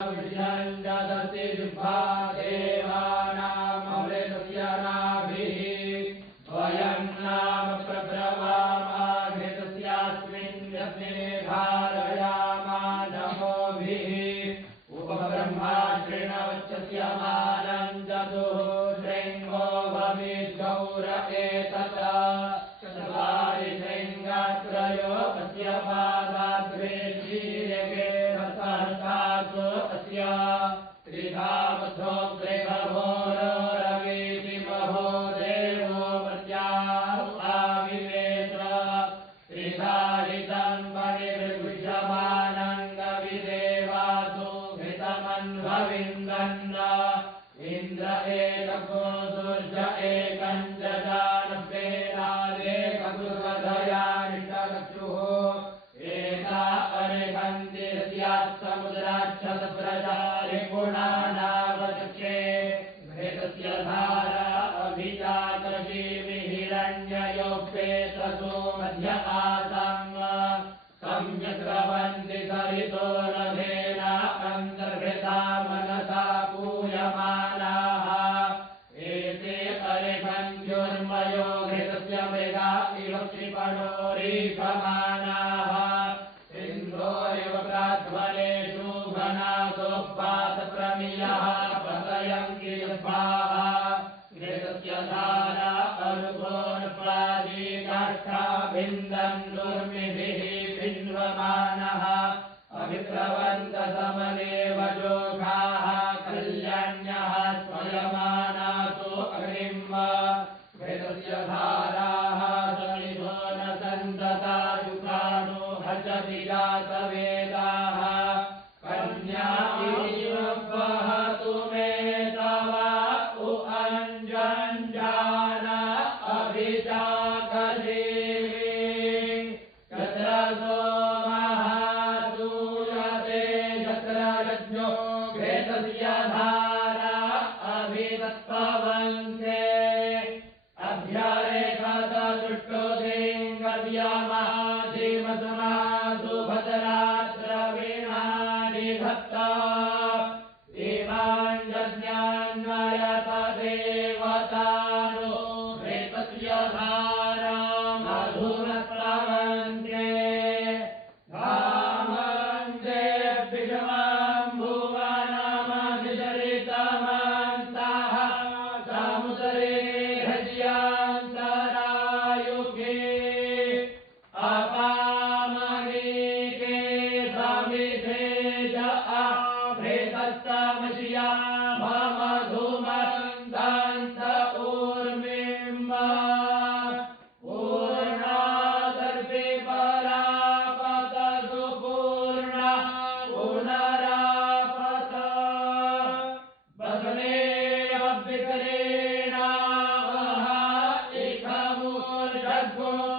विजयन्ददति जिह्वा देवानाममृतस्य नाभिः वयं नाम प्रब्रवामाघृतस्यास्मिन् यज्ञे धारयामा नमोभिः उपब्रह्मा तृणवच्चस्य मानं जतुः शृङ्गो भवेद्गौर एतत् चत्वारि शृङ्गत्रयो अस्य पादाग्रे शीर्षके अस्य त्रिधावधोऽग्रे भवोरवीति महो देवो मर्याविवेश त्रिधारितं परिवृषमानन्दविदेवासु घृतमन्वविन्दन् इन्द्र एकको दुर्ज एकं जजानभेनादेकगुर्वधया निषचक्षुः एता समुद्राच्छतप्रजारिपुणानावचक्षे घृतस्य धारा अभिजातजीविहिरण्ययोपेतसो मध्य आसम् सम्यग्रवन्ति सरितो रथेन अन्तर्घृता मनसा पूयमानाः एते अरिभन्त्युर्मयो घृतस्य मृगा इव क्षिपणोरीषमाणाः इन्द्रोरिवप्राध्वनेषु घनासोपातप्रमियः पतयन्ति यद्भाः घृतस्य धारा अनुगोनप्रादीकाष्ठाभिन्दन्नुर्मिभिः भिन्वमानः अभिप्रवन्तसमनेव जोघाः कल्याण्यः स्वयमानासो अग्निम् घृतस्य धाराः समिधो न सन्ततायुगानो हचति जातवेदाः कन्या इव वहतु मे तव उ अञ्जञ्जान अभिजातदेवी यत्र सोमः सूयते यत्र यज्ञो घृतस्य धारा अभितत्पवन्ते अभ्यारेखतुष्टोदेङ्गव्यामाधीमसमासु भद्राद्रवीणानि भक्ता देवाञ्जन्यान्वयत देवतानो घृतस्य धारा मधुमत्प्लवन्ते धामन्ते विषमं भुवनमधिचरितमन्तः समुद्रे हृद्यान्तरायुगे अपामनीके समिधेज अभृतस्तमस्या मधुमन्दान्त ऊर्मिम् पूर्णादर्पे परापत सुपूर्णा पुनरापत बदनेव विकरेणावः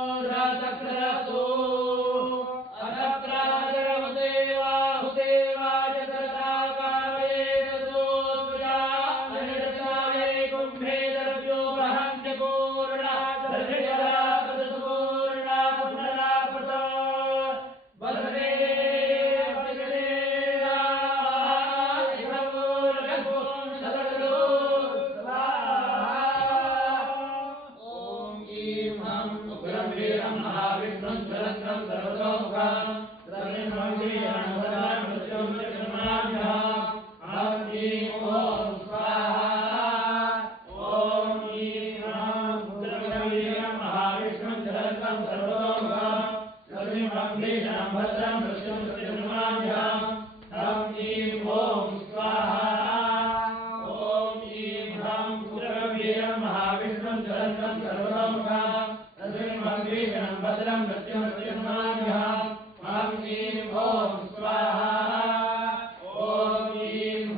इखमूर्जघोरसक्रतु अदप्रादरवदेवाहुदेवाय तथाकावेदतो तुजा अनिरताये कुम्भे दर्भ्यो बहन्ति पूर्णा दर्भ्यरापत सुपूर्णा पुनरापत बदनेव विकरेणावः इखमूर्जघोरसक्रतु उग्रं वीरं महाविष्णुं ज्वलन्तं सर्वतोमुखं सर्वं ॐ ईं स्वाहा ॐ ईं उग्रं वीरं महाविष्णुं ज्वलन्तं सर्वतोमुखं सर्वं भीषणं भद्रं मृत्युं सत्यं ॐ ईं स्वाहा ॐ ईं उग्रं वीरं महाविष्णुं ज्वलन्तं सर्वतोमुखं सर्वं भीषणं भद्रं मृत्युं सत्यं ॐ ईं स्वाहा ॐ ईं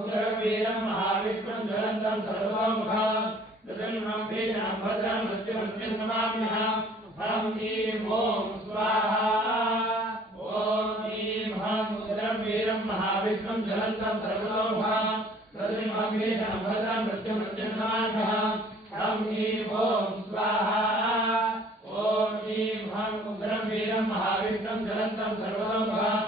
उग्रं वीरं महाविष्णुं ज्वलन्तं सर्वतोमुखं सर्वं भीषणं भद्रं मृत्युं सत्यं ॐ ईं स्वाहा ॐ ईं उग्रं वीरं महाविष्णुं ज्वलन्तं सर्वतोमुखं सर्वं भीषणं भद्रं मृत्युं सत्यं ॐ ईं स्वाहा ॐ ईं उग्रं वीरं महाविष्णुं ज्वलन्तं सर्वतोमुखं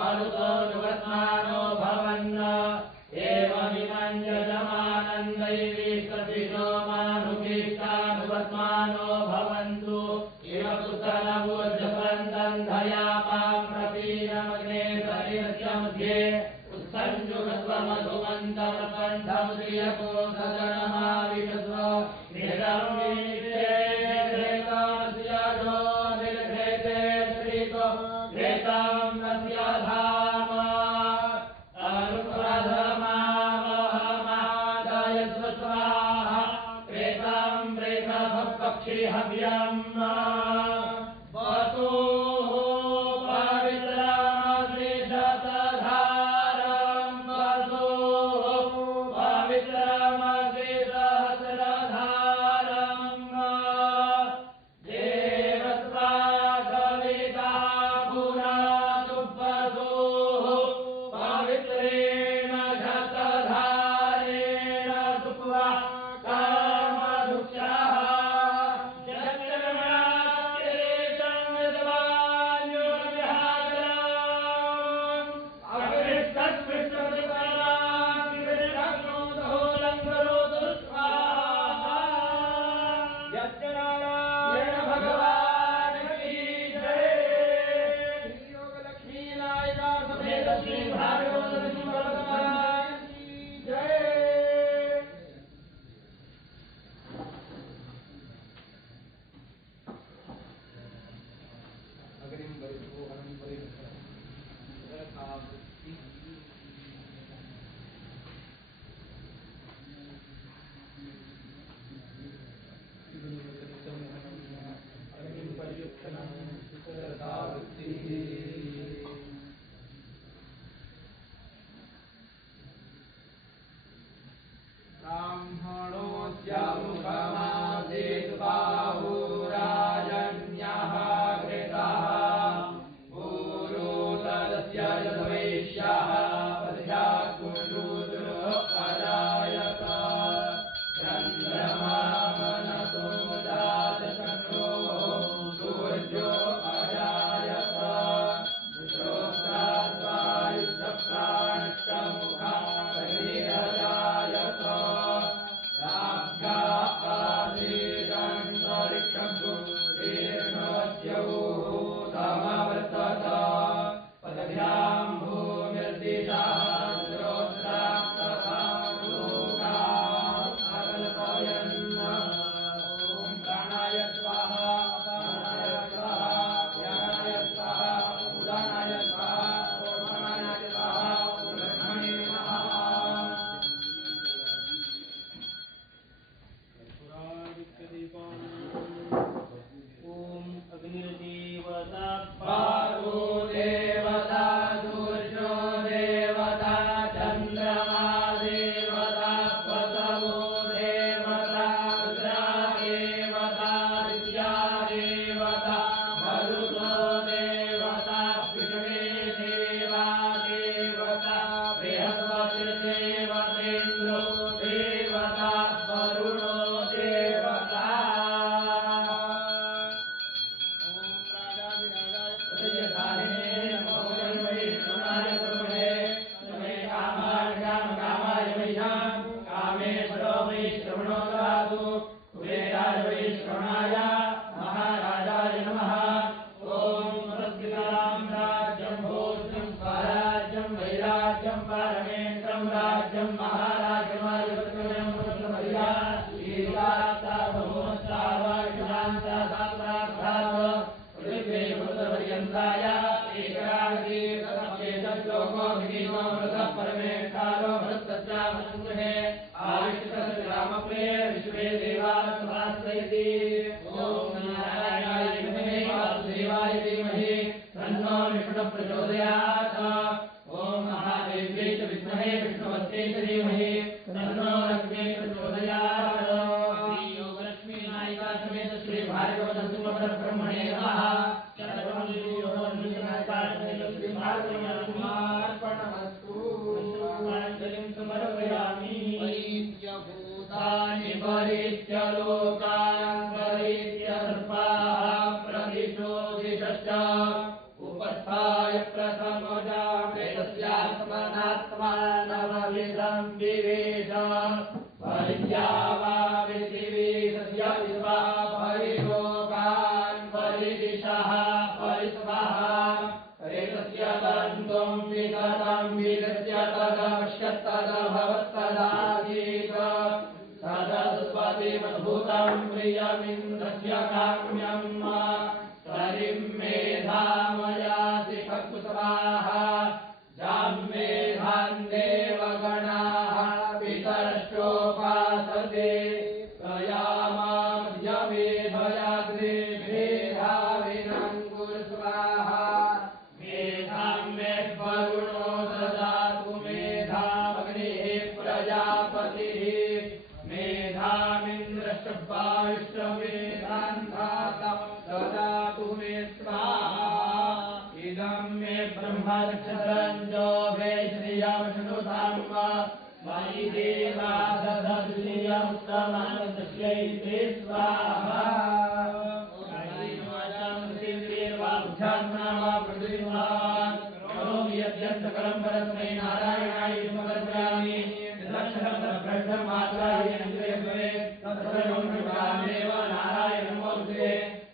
Maruto यजमानन्दैवीस्तभिनो मानुकीष्टानुवर्त्मानो भवन्तु इव कुतनवोर्जपन्तम् धयापां प्रपीनमग्ने शरीरस्य मध्ये उत्सञ्जुगत्वमधुमन्तमपन्थम् श्रियको सदनमाविशस्व उपस्थाय प्रथमोजा वेदस्यात्मनात्मा नवविधं परिवेश परिद्यावापृथिवी सद्य विश्वा परिलोकान् परिदिशः परिस्वः एतस्य तन्तुं विततं विदस्य तदपश्यत्तदभवत्तदासीत् सदस्वतिमद्भुतं प्रियमिन्द्रस्य काम्यम् तरिं मेधामयासि ककुतवाः जाम्मेधान् देवगणाः पितरश्चोपासते प्रयामाद्यमेधयाग्रे मेधाविनङ्कुर्स्वाहा मेधां मे वरुणो ददातु मेधामग्निः प्रजापतिः मेधामिन्द्रश्चपाविश्वमेधान्धातं ददातु मे स्वाहा इदं मे ब्रह्मक्षत्रञ्जोभे श्रियमश्नुतां मयि देवा दधश्रियमुत्तमानदस्यै ते स्वाहा करोमि यद्यन्तकलं परस्मै नारायणाय समर्पयामि तत्सर्वमेव नारायणं वन्दे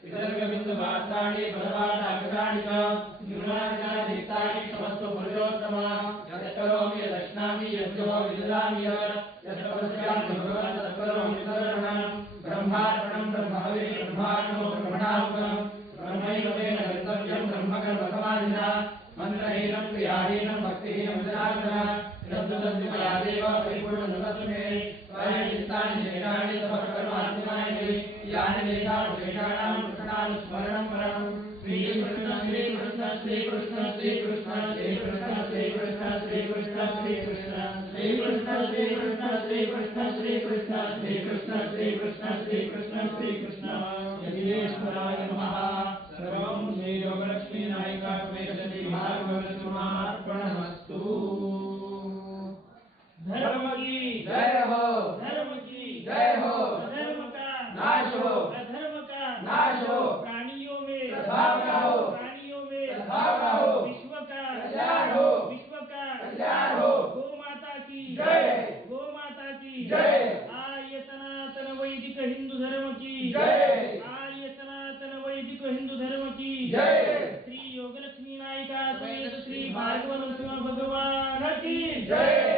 विसर्गबिन्दुमात्राणि परमाणाक्षराणि च न्यूनानि समस्तु पुरुषोत्तम यत्करोमि यदश्नामि यज्जो विददामि यत्तपस्यामि भगवान् तत्करोमि सर्वं ब्रह्मार्पणं ब्रह्महविः ब्रह्माणो ब्रह्मणाहुतं ब्रह्मैव तेन कर्तव्यं ब्रह्मकर्मसमाधिना मन्त्रहीनं क्रियाहीनं भक्तिहीनं जनार्दन तद्वदन्तिमया देव परिपूर्णनुतस्मे स्वयनिष्ठानि शेषाणि तपःकर्मात्मनानि यानि वेदानुशेषाणां कृष्णानुस्मरणं परं श्रीकृष्ण श्रीकृष्ण श्रीकृष्ण श्रीकृष्ण श्रीकृष्ण श्रीकृष्ण श्रीकृष्ण श्रीकृष्ण श्रीकृष्ण श्रीकृष्ण श्रीकृष्ण श्रीकृष्ण श्रीकृष्ण श्रीकृष्ण श्रीकृष्ण श्रीकृष्ण यदीश्वराय नमः सर्वं श्रीयोगलक्ष्मी नायिकात्मैकशक्ति महार्पणमस्तु। धर्म की जय हो, धर्म की जय हो, अधर्म का नाश हो, अधर्म का नाश हो, प्राणियों में सद्भावना हो, प्राणियों में सद्भावना हो, विश्व का कल्याण हो, विश्व का कल्याण हो, गो माता की जय, गो माता की जय, आर्य सनातन वैदिक हिंदू धर्म की जय, आर्य सनातन वैदिक हिंदू धर्म की जय, श्री योगलक्ष्मी नायिका समेत श्री भागवत भगवान की जय।